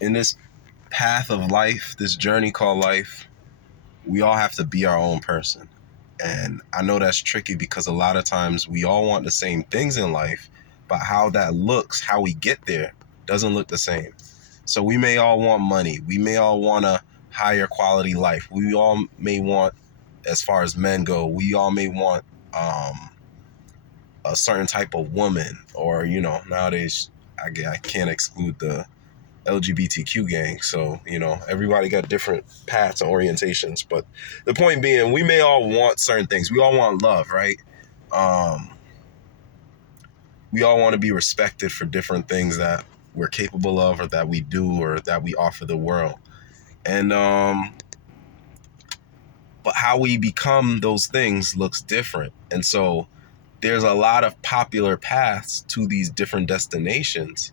in this path of life, this journey called life, we all have to be our own person. And I know that's tricky because a lot of times we all want the same things in life, but how that looks, how we get there, doesn't look the same. So we may all want money. We may all want a higher quality life. We all may want, as far as men go, we all may want a certain type of woman, or, nowadays, I can't exclude the LGBTQ gang. So, everybody got different paths and orientations. But the point being, we may all want certain things. We all want love, right? We all want to be respected for different things that we're capable of, or that we do, or that we offer the world. And, but how we become those things looks different. And so there's a lot of popular paths to these different destinations,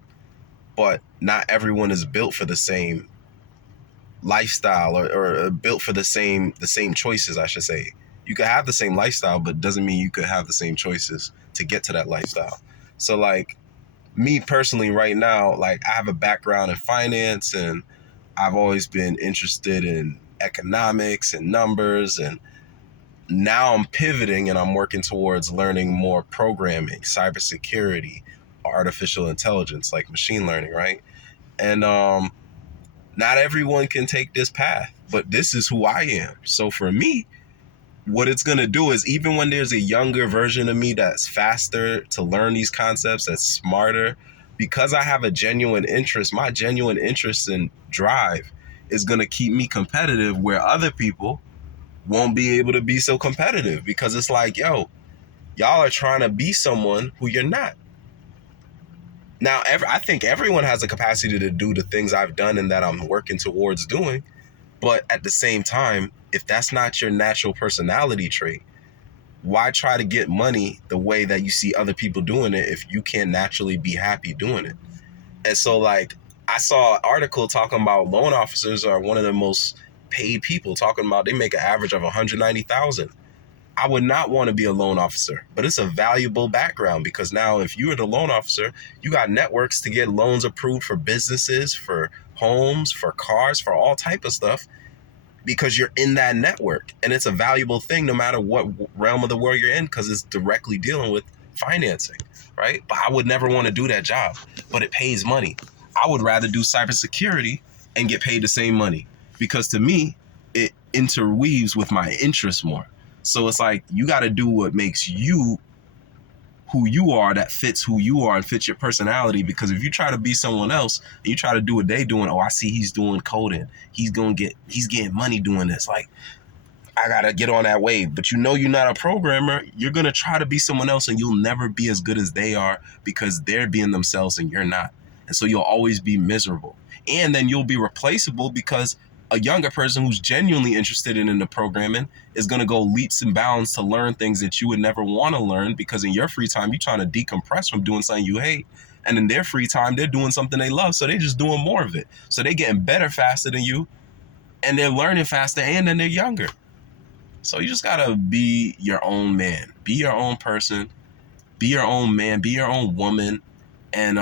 but not everyone is built for the same lifestyle, or built for the same choices, I should say. You could have the same lifestyle, but doesn't mean you could have the same choices to get to that lifestyle. So like me personally right now, like I have a background in finance, and I've always been interested in economics and numbers, and now I'm pivoting and I'm working towards learning more programming, cybersecurity, artificial intelligence, like machine learning, right? And not everyone can take this path, but this is who I am. So for me, what it's going to do is, even when there's a younger version of me that's faster to learn these concepts, that's smarter, because I have a genuine interest, my genuine interest and drive is going to keep me competitive where other people won't be able to be so competitive, because it's like, yo, y'all are trying to be someone who you're not. Now, I think everyone has the capacity to do the things I've done and that I'm working towards doing. But at the same time, if that's not your natural personality trait, why try to get money the way that you see other people doing it if you can't naturally be happy doing it? And so, like, I saw an article talking about loan officers are one of the most paid people, talking about they make an average of $190,000. I would not want to be a loan officer, but it's a valuable background, because now if you are the loan officer, you got networks to get loans approved for businesses, for homes, for cars, for all type of stuff, because you're in that network. And it's a valuable thing no matter what realm of the world you're in, because it's directly dealing with financing, right? But I would never want to do that job, but it pays money. I would rather do cybersecurity and get paid the same money, because to me, it interweaves with my interests more. So it's like, you got to do what makes you who you are, that fits who you are and fits your personality. Because if you try to be someone else and you try to do what they doing, oh, I see he's doing coding, he's getting money doing this, like, I gotta get on that wave. But you're not a programmer, you're gonna try to be someone else, and you'll never be as good as they are, because they're being themselves and you're not. And so you'll always be miserable. And then you'll be replaceable, because a younger person who's genuinely interested in the programming is going to go leaps and bounds to learn things that you would never want to learn, because in your free time, you're trying to decompress from doing something you hate. And in their free time, they're doing something they love. So they're just doing more of it. So they're getting better faster than you, and they're learning faster, and then they're younger. So you just got to be your own man, be your own person, be your own man, be your own woman. And,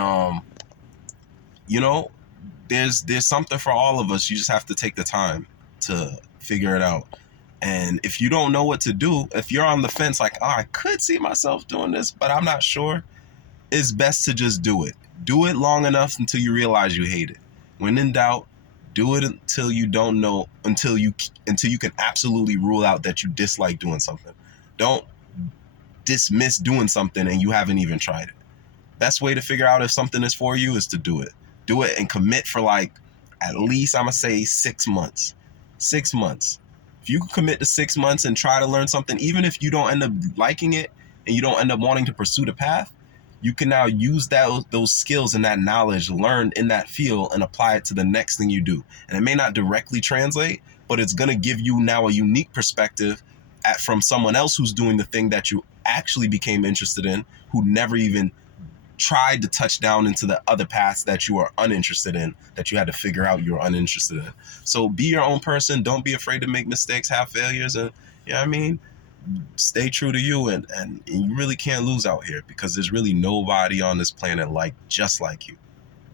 there's something for all of us. You just have to take the time to figure it out. And if you don't know what to do, if you're on the fence, like, oh, I could see myself doing this, but I'm not sure, it's best to just do it. Do it long enough until you realize you hate it. When in doubt, do it until you don't know, until you can absolutely rule out that you dislike doing something. Don't dismiss doing something and you haven't even tried it. Best way to figure out if something is for you is to do it. Do it and commit for, like, at least, I'm going to say 6 months. 6 months. If you can commit to 6 months and try to learn something, even if you don't end up liking it and you don't end up wanting to pursue the path, you can now use those skills and that knowledge learned in that field and apply it to the next thing you do. And it may not directly translate, but it's going to give you now a unique perspective from someone else who's doing the thing that you actually became interested in, who never even tried to touch down into the other paths that you are uninterested in, that you had to figure out you're uninterested in. So be your own person. Don't be afraid to make mistakes, have failures, and, stay true to you. And you really can't lose out here, because there's really nobody on this planet just like you.